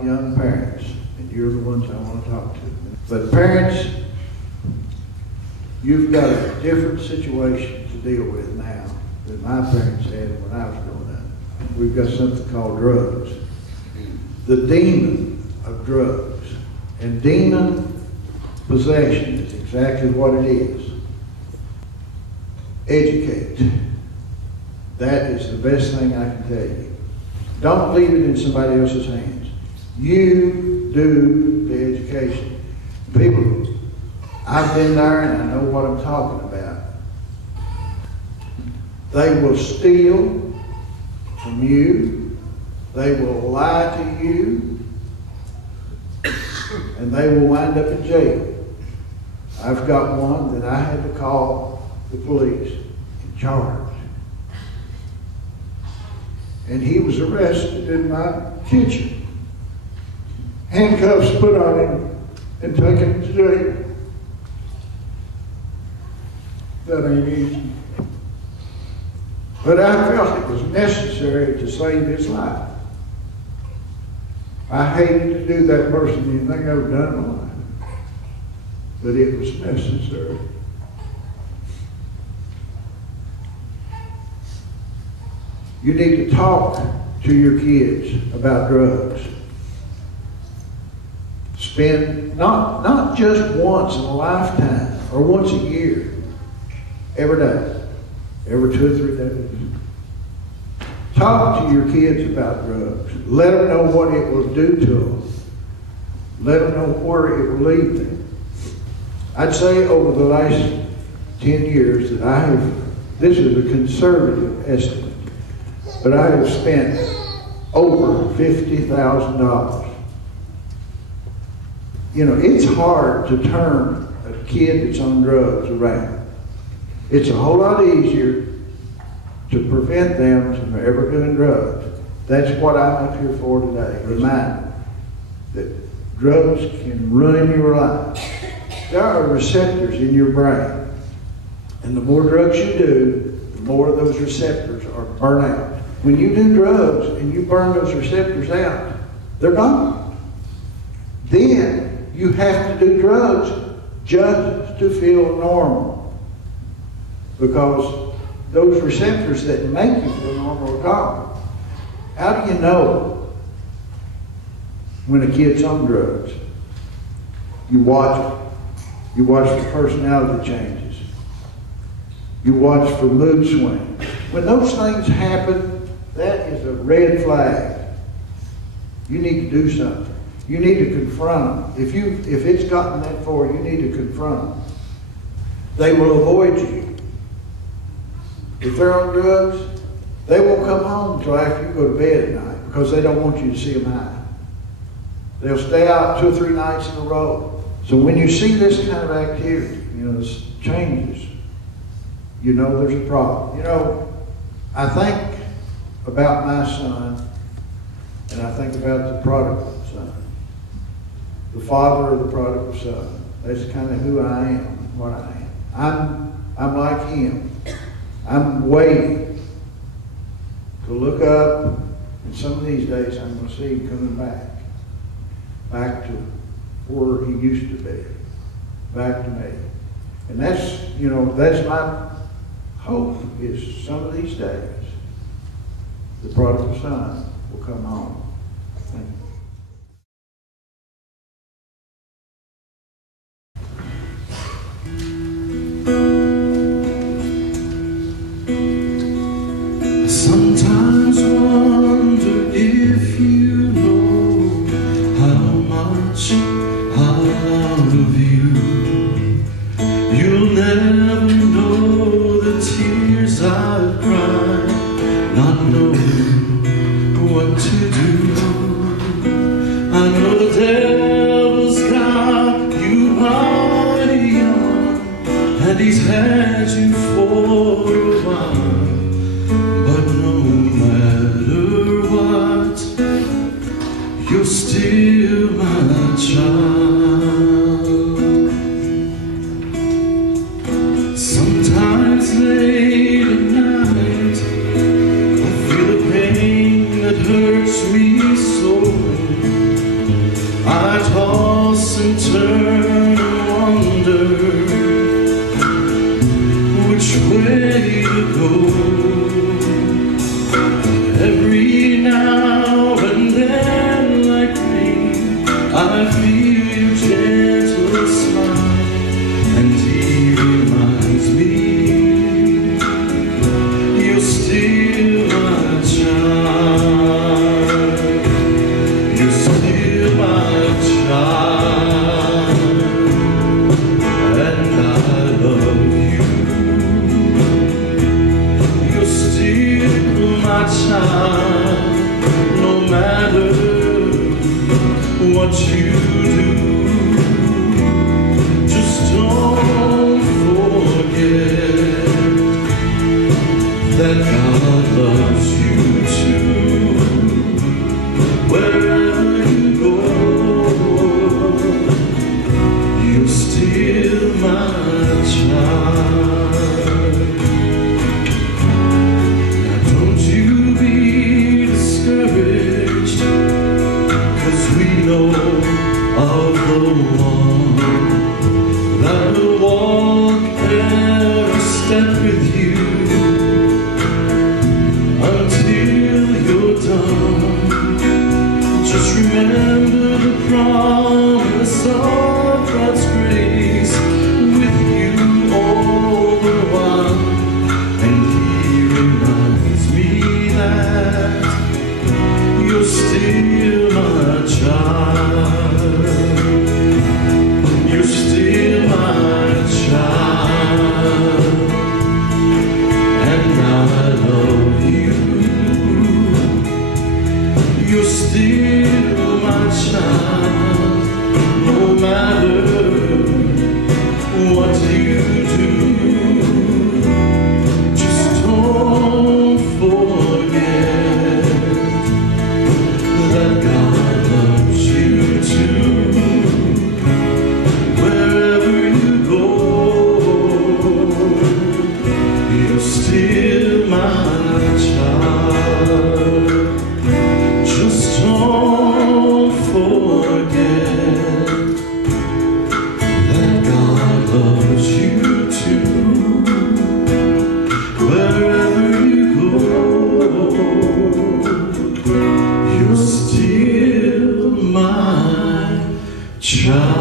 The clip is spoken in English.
of young parents, and you're the ones I want to talk to. But parents, you've got a different situation to deal with now than my parents had when I was growing up. We've got something called drugs. The demon of drugs. And demon possession is exactly what it is. Educate. That is the best thing I can tell you. Don't leave it in somebody else's hands. You do the education. People, I've been there and I know what I'm talking about. They will steal from you. They will lie to you. And they will wind up in jail. I've got one that I had to call the police and charge. And he was arrested in my kitchen. Handcuffs put on him and taken to jail. That ain't easy. But I felt it was necessary to save his life. I hated to do that worse than anything I've ever done in my life. But it was necessary. You need to talk to your kids about drugs. Spend not just once in a lifetime or once a year, every day, every 2 or 3 days. Talk to your kids about drugs. Let them know what it will do to them. Let them know where it will lead them. I'd say over the last 10 years that I have, this is a conservative estimate, but I have spent over $50,000. You know, it's hard to turn a kid that's on drugs around. It's a whole lot easier to prevent them from ever doing drugs. That's what I'm up here for today. Remind them that drugs can ruin your life. There are receptors in your brain. And the more drugs you do, the more of those receptors are burnt out. When you do drugs and you burn those receptors out, they're gone. Then you have to do drugs just to feel normal. Because those receptors that make you feel normal are gone. How do you know when a kid's on drugs? You watch it. You watch for personality changes. You watch for mood swings. When those things happen, that is a red flag. You need to do something. You need to confront them. If it's gotten that far, you need to confront them. They will avoid you. If they're on drugs, they won't come home until after you go to bed at night because they don't want you to see them high. They'll stay out 2 or 3 nights in a row. So when you see this kind of activity, this changes, you know there's a problem. I think about my son, and I think about the prodigal son, the father of the prodigal son. That's kind of who I am, what I am. I'm like him. I'm waiting to look up, and some of these days I'm going to see him coming back to where he used to be, back to me. And that's my hope is some of these days the prodigal son will come home. Thank you. Sometimes wonder if you know how much out of you. You'll never know the tears I've cried, not knowing what to do. I know the devil's got you high young, and he's had you for a while. But no matter what, you're still my child. Sometimes late at night, I feel a pain that hurts me so. what you do. Just don't forget that God loves you too. Wherever you go, you're still my child. Now don't you be discouraged, 'cause we know of the one that will walk every step with you until you're done. Just remember the promise of God's grace with you all the while, and He reminds me that you're still my child. You're still my child, and I love you. You're still my child, no matter what you do. Just don't forget that God loves you too. Wherever you go, you're still my child. Just don't forget that God loves you too. Wherever you go, you're still my child.